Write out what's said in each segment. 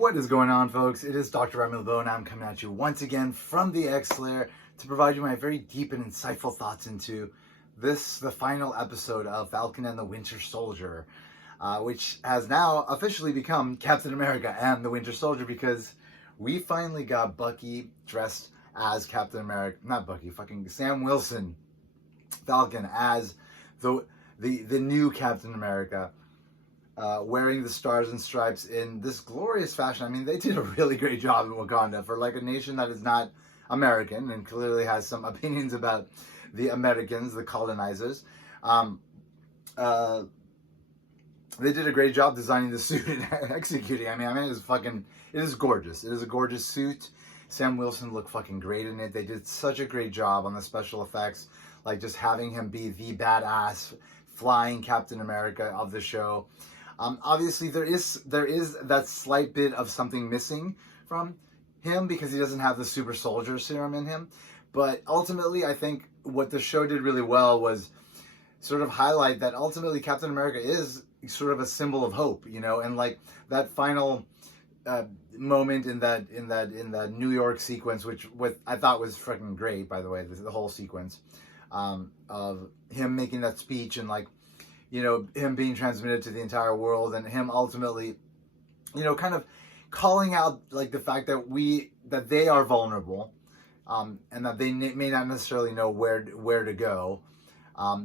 What is going on, folks? It is Dr. Emil Bo, and I'm coming at you once again from the X-Layer to provide you my very deep and insightful thoughts into the final episode of Falcon and the Winter Soldier, which has now officially become Captain America and the Winter Soldier, because we finally got Bucky dressed as Captain America, not Bucky, fucking Sam Wilson, Falcon, as the new Captain America. Wearing the stars and stripes in this glorious fashion. I mean, they did a really great job in Wakanda for like a nation that is not American and clearly has some opinions about the Americans, the colonizers. They did a great job designing the suit and executing. I mean, it is gorgeous. It is a gorgeous suit. Sam Wilson looked fucking great in it. They did such a great job on the special effects, like just having him be the badass flying Captain America of the show. Obviously, there is that slight bit of something missing from him because he doesn't have the super soldier serum in him. But ultimately, I think what the show did really well was sort of highlight that ultimately Captain America is sort of a symbol of hope, you know, and like that final moment in that New York sequence, which I thought was freaking great, by the way, the whole sequence of him making that speech and like, you know, him being transmitted to the entire world and him ultimately, you know, kind of calling out like the fact that they are vulnerable, and that they may not necessarily know where to go,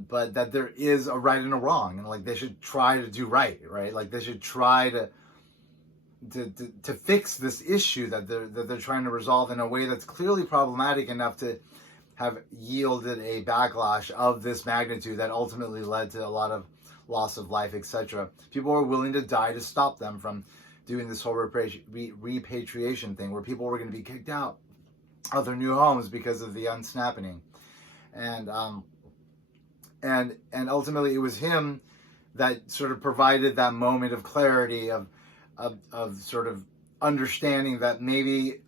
but that there is a right and a wrong, and like they should try to do right? Like they should try to fix this issue that they're trying to resolve in a way that's clearly problematic enough to have yielded a backlash of this magnitude that ultimately led to a lot of loss of life, etc. People were willing to die to stop them from doing this whole repatriation thing, where people were going to be kicked out of their new homes because of the unsnapping, and ultimately it was him that sort of provided that moment of clarity of sort of understanding that maybe,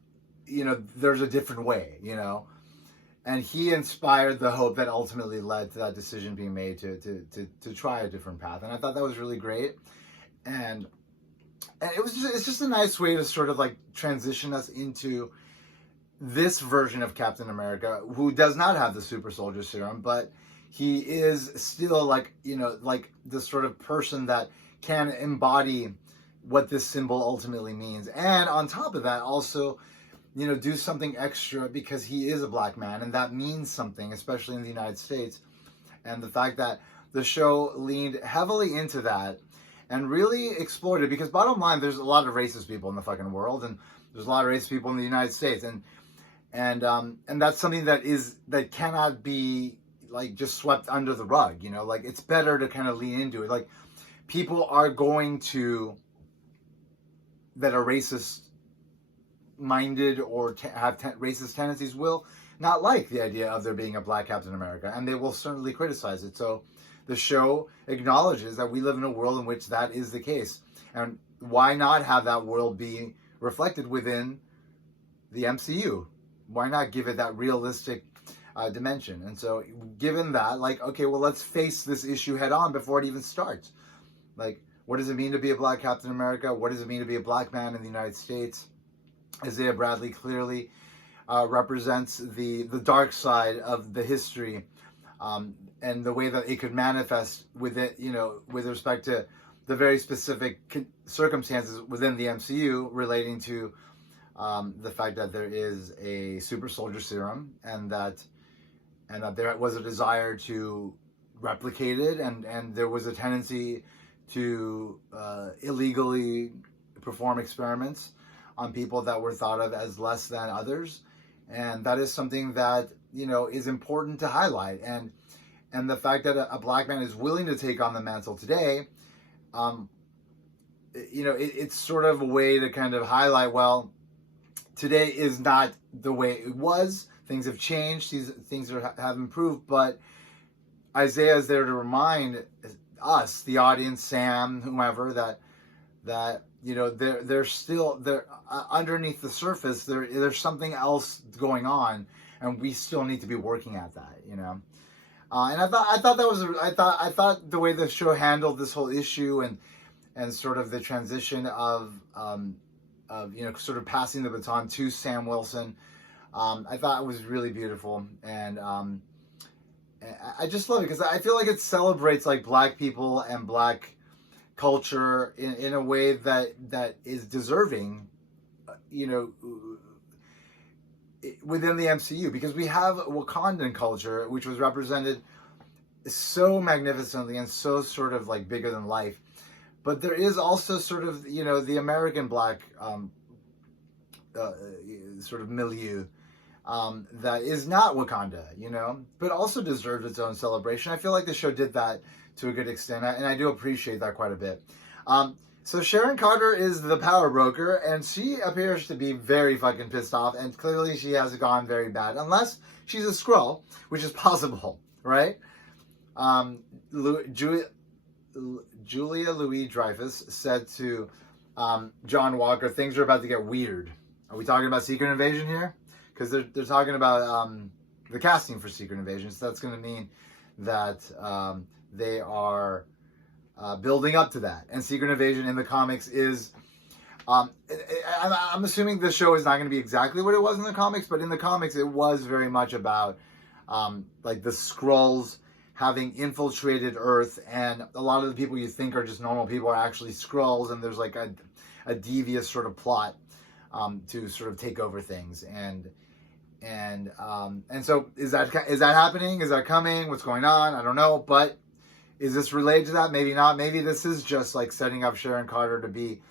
you know, there's a different way, you know. And he inspired the hope that ultimately led to that decision being made to try a different path. And I thought that was really great. And it's just a nice way to sort of like transition us into this version of Captain America, who does not have the super soldier serum, but he is still like, you know, like the sort of person that can embody what this symbol ultimately means. And on top of that, also, you know, do something extra because he is a black man, and that means something, especially in the United States. And the fact that the show leaned heavily into that and really explored it, because bottom line, there's a lot of racist people in the fucking world, and there's a lot of racist people in the United States, and that's something that cannot be like just swept under the rug, you know. Like, it's better to kind of lean into it. Like, people are going to that are racist minded or have racist tendencies will not like the idea of there being a black Captain America, and they will certainly criticize it. So the show acknowledges that we live in a world in which that is the case, and why not have that world be reflected within the MCU? Why not give it that realistic dimension? And so given that, like, okay, well, let's face this issue head on before it even starts. Like, what does it mean to be a black Captain America? What does it mean to be a black man in the United States? Isaiah Bradley clearly represents the dark side of the history, and the way that it could manifest with it, you know, with respect to the very specific circumstances within the MCU relating to the fact that there is a super soldier serum, and that there was a desire to replicate it, and there was a tendency to illegally perform experiments on people that were thought of as less than others. And that is something that, you know, is important to highlight. And the fact that a black man is willing to take on the mantle today, you know, it's sort of a way to kind of highlight, well, today is not the way it was. Things have changed. Things have improved. But Isaiah is there to remind us, the audience, Sam, whomever, that you know, there's still underneath the surface, there's something else going on, and we still need to be working at that, you know. And I thought the way the show handled this whole issue and sort of the transition of sort of passing the baton to Sam Wilson. I thought it was really beautiful, and I just love it because I feel like it celebrates like Black people and Black culture in a way that is deserving, within the MCU, because we have Wakandan culture, which was represented so magnificently and so sort of like bigger than life. But there is also sort of, the American Black sort of milieu that is not Wakanda, but also deserves its own celebration. I feel like the show did that to a good extent, and I do appreciate that quite a bit. So Sharon Carter is the power broker, and she appears to be very fucking pissed off, and clearly she has gone very bad, unless she's a Skrull, which is possible, right? Julia Louis-Dreyfus said to John Walker, things are about to get weird. Are we talking about Secret Invasion here? Because they're talking about the casting for Secret Invasion, so that's going to mean that they are building up to that. And Secret Invasion in the comics is... I'm assuming the show is not going to be exactly what it was in the comics, but in the comics it was very much about like the Skrulls having infiltrated Earth, and a lot of the people you think are just normal people are actually Skrulls, and there's like a devious sort of plot to sort of take over things. And so is that happening? Is that coming? What's going on? I don't know, but is this related to that? Maybe not. Maybe this is just like setting up Sharon Carter to be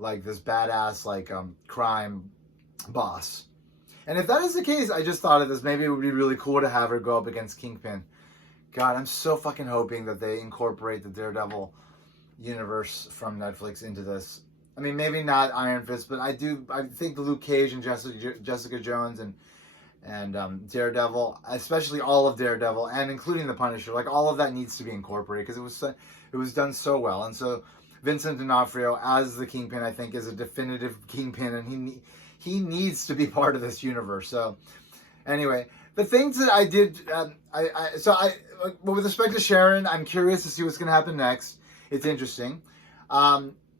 like this badass like crime boss. And if that is the case, I just thought of this. Maybe it would be really cool to have her go up against Kingpin. God, I'm so fucking hoping that they incorporate the Daredevil universe from Netflix into this. I mean, maybe not Iron Fist, but I think Luke Cage and Jessica Jones and Daredevil, especially all of Daredevil, and including the Punisher, like all of that needs to be incorporated because it was done so well. And so Vincent D'Onofrio as the Kingpin, I think, is a definitive Kingpin, and he needs to be part of this universe. So anyway, the things that I did, with respect to Sharon, I'm curious to see what's going to happen next. It's interesting.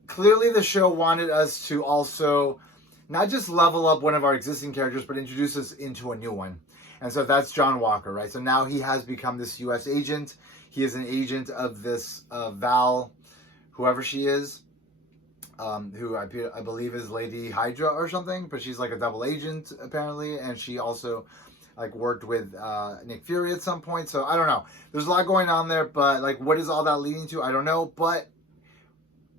Clearly the show wanted us to also not just level up one of our existing characters, but introduce us into a new one. And so that's John Walker, right? So now he has become this U.S. agent. He is an agent of this Val, whoever she is, who I believe is Lady Hydra or something, but she's like a double agent apparently, and she also like worked with Nick Fury at some point. So I don't know. There's a lot going on there, but like what is all that leading to? I don't know, but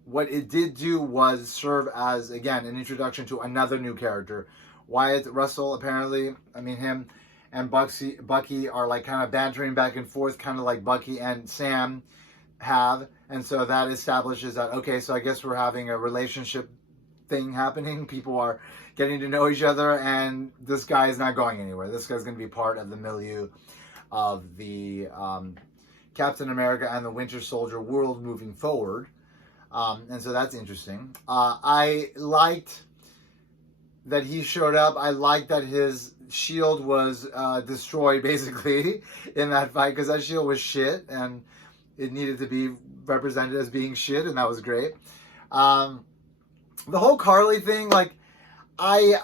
what it did do was serve as, again, an introduction to another new character. Wyatt Russell, apparently, I mean, him and Bucky are like kind of bantering back and forth, kind of like Bucky and Sam have. And so that establishes that, okay, so I guess we're having a relationship thing happening. People are getting to know each other, and this guy is not going anywhere. This guy's going to be part of the milieu of the Captain America and the Winter Soldier world moving forward. And so that's interesting. I liked that he showed up. I liked that his shield was destroyed, basically, in that fight, because that shield was shit, and it needed to be represented as being shit, and that was great. The whole Carly thing, like, I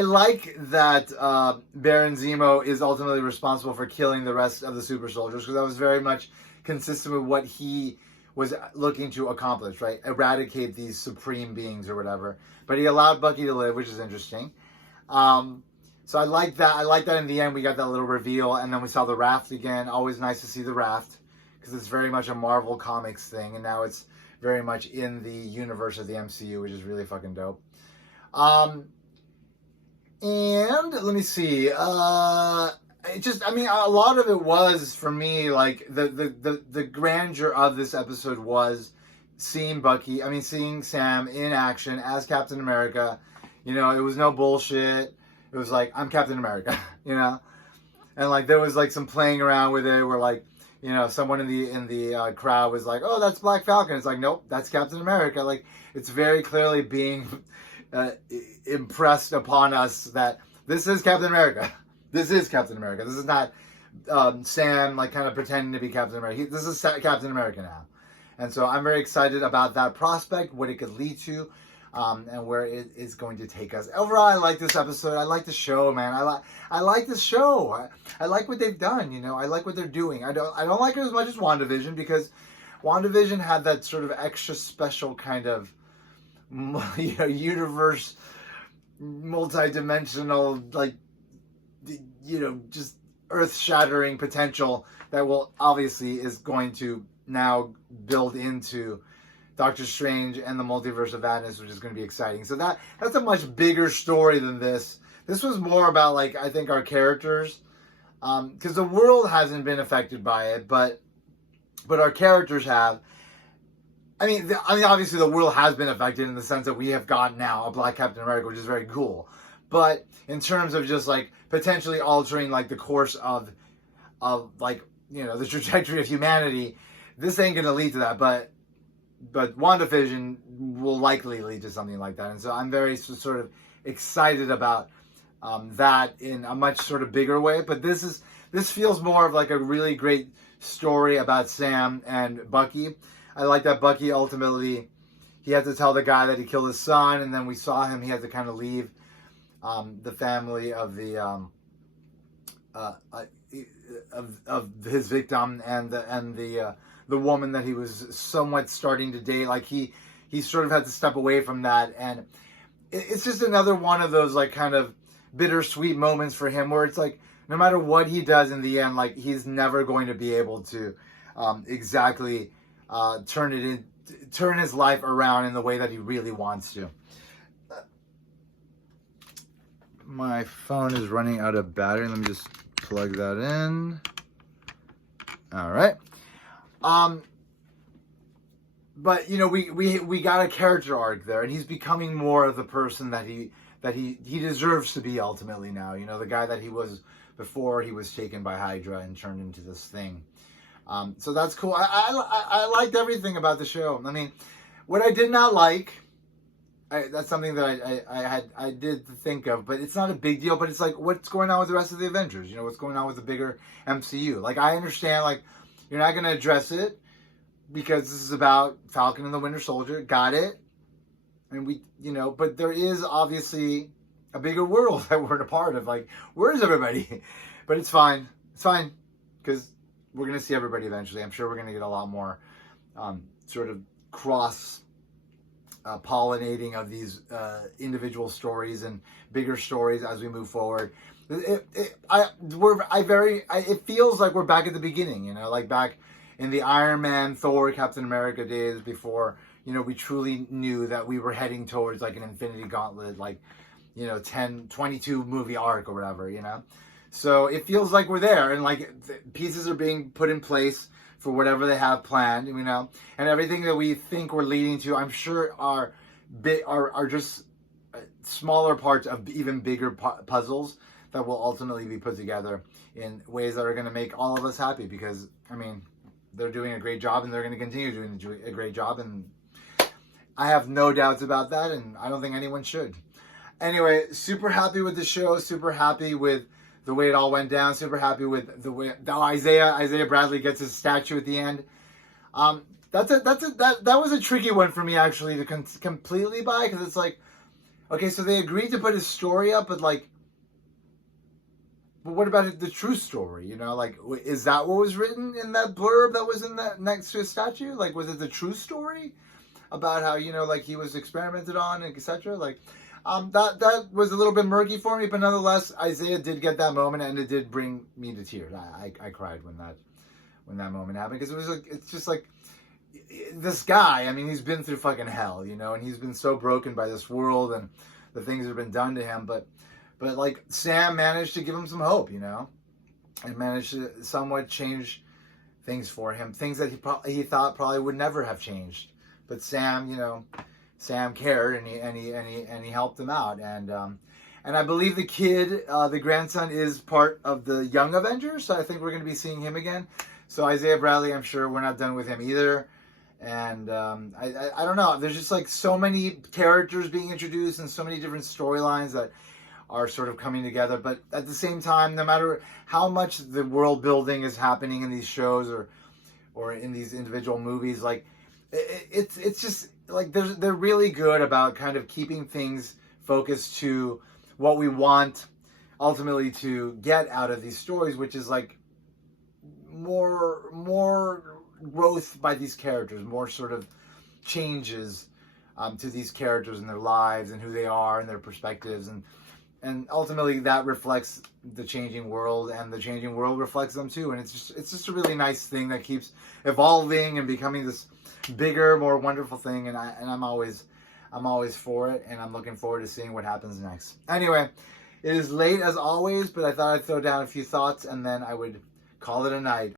like that Baron Zemo is ultimately responsible for killing the rest of the super soldiers, because that was very much consistent with what he was looking to accomplish, right? Eradicate these supreme beings or whatever. But he allowed Bucky to live, which is interesting. So I like that. I like that in the end we got that little reveal, and then we saw the raft again. Always nice to see the raft, because it's very much a Marvel Comics thing, and now it's very much in the universe of the MCU, which is really fucking dope. And let me see. A lot of it was, for me, like, the grandeur of this episode was seeing Sam in action as Captain America. It was no bullshit. It was like, I'm Captain America, And, like, there was, like, some playing around with it where, like, someone in the crowd was like, oh, that's Black Falcon. It's like, nope, that's Captain America. Like, it's very clearly being impressed upon us that this is Captain America. This is Captain America. This is not Sam, like, kind of pretending to be Captain America. This is Captain America now. And so I'm very excited about that prospect, what it could lead to, and where it is going to take us. Overall, I like this episode. I like the show, man. I like this show. I like what they've done. You know, I like what they're doing. I don't like it as much as WandaVision, because WandaVision had that sort of extra special kind of, you know, universe, multi-dimensional, like, you know, just earth-shattering potential that will obviously is going to now build into Doctor Strange and the Multiverse of Madness, which is going to be exciting. So that's a much bigger story than this. This was more about, like, I think our characters, because the world hasn't been affected by it, but our characters have. I mean, obviously the world has been affected in the sense that we have got now a Black Captain America, which is very cool. But in terms of just, like, potentially altering, like, the course of like, you know, the trajectory of humanity, this ain't gonna lead to that. But WandaVision will likely lead to something like that. And so I'm very sort of excited about that in a much sort of bigger way. But this feels more of like a really great story about Sam and Bucky. I like that Bucky ultimately, he had to tell the guy that he killed his son, and then we saw him, he had to kind of leave the family of the of his victim and the woman that he was somewhat starting to date. Like he sort of had to step away from that, and it's just another one of those, like, kind of bittersweet moments for him, where it's like, no matter what he does in the end, like, he's never going to be able to exactly turn his life around in the way that he really wants to. My phone is running out of battery. Let me just plug that in. All right. But, you know, we got a character arc there, and he's becoming more of the person that he deserves to be ultimately now. You know, the guy that he was before he was taken by Hydra and turned into this thing. So that's cool. I liked everything about the show. I mean, what I did not like, that's something that I did think of, but it's not a big deal. But it's like, what's going on with the rest of the Avengers? You know, what's going on with the bigger MCU? Like, I understand, like, you're not going to address it because this is about Falcon and the Winter Soldier. Got it. And we, you know, but there is obviously a bigger world that we're a part of. Like, where is everybody? But it's fine. It's fine, because we're going to see everybody eventually. I'm sure we're going to get a lot more sort of cross pollinating of these individual stories and bigger stories as we move forward. It feels like we're back at the beginning, you know, like back in the Iron Man, Thor, Captain America days, before, you know, we truly knew that we were heading towards, like, an Infinity Gauntlet, like, you know, 22 movie arc or whatever, you know. So it feels like we're there, and, like, pieces are being put in place for whatever they have planned, you know, and everything that we think we're leading to, I'm sure are just smaller parts of even bigger puzzles that will ultimately be put together in ways that are going to make all of us happy, because, I mean, they're doing a great job, and they're going to continue doing a great job, and I have no doubts about that, and I don't think anyone should. Anyway, super happy with the show, super happy with the way it all went down, super happy with the way Isaiah Bradley gets his statue at the end. That was a tricky one for me, actually, to completely buy, because it's like, okay, so they agreed to put his story up, but, like, but what about the true story? You know, like, is that what was written in that blurb that was in that next to his statue? Like, was it the true story about how, you know, like, he was experimented on, etc.? Like, that was a little bit murky for me, but nonetheless, Isaiah did get that moment, and it did bring me to tears. I cried when that moment happened, because it was like, it's just like, this guy, I mean, he's been through fucking hell, you know, and he's been so broken by this world and the things that have been done to him, but like, Sam managed to give him some hope, you know, and managed to somewhat change things for him, things that he thought probably would never have changed. But Sam, you know, Sam cared, and he helped him out, and I believe the kid, the grandson, is part of the Young Avengers, so I think we're going to be seeing him again. So Isaiah Bradley, I'm sure we're not done with him either. And I don't know. There's just, like, so many characters being introduced and so many different storylines that are sort of coming together. But at the same time, no matter how much the world building is happening in these shows or in these individual movies, like, it's just like they're really good about kind of keeping things focused to what we want ultimately to get out of these stories, which is like more growth by these characters, more sort of changes to these characters and their lives and who they are and their perspectives, and ultimately that reflects the changing world, and the changing world reflects them too. And it's just a really nice thing that keeps evolving and becoming this bigger, more wonderful thing. And I'm always for it, and I'm looking forward to seeing what happens next. Anyway, it is late as always, but I thought I'd throw down a few thoughts and then I would call it a night.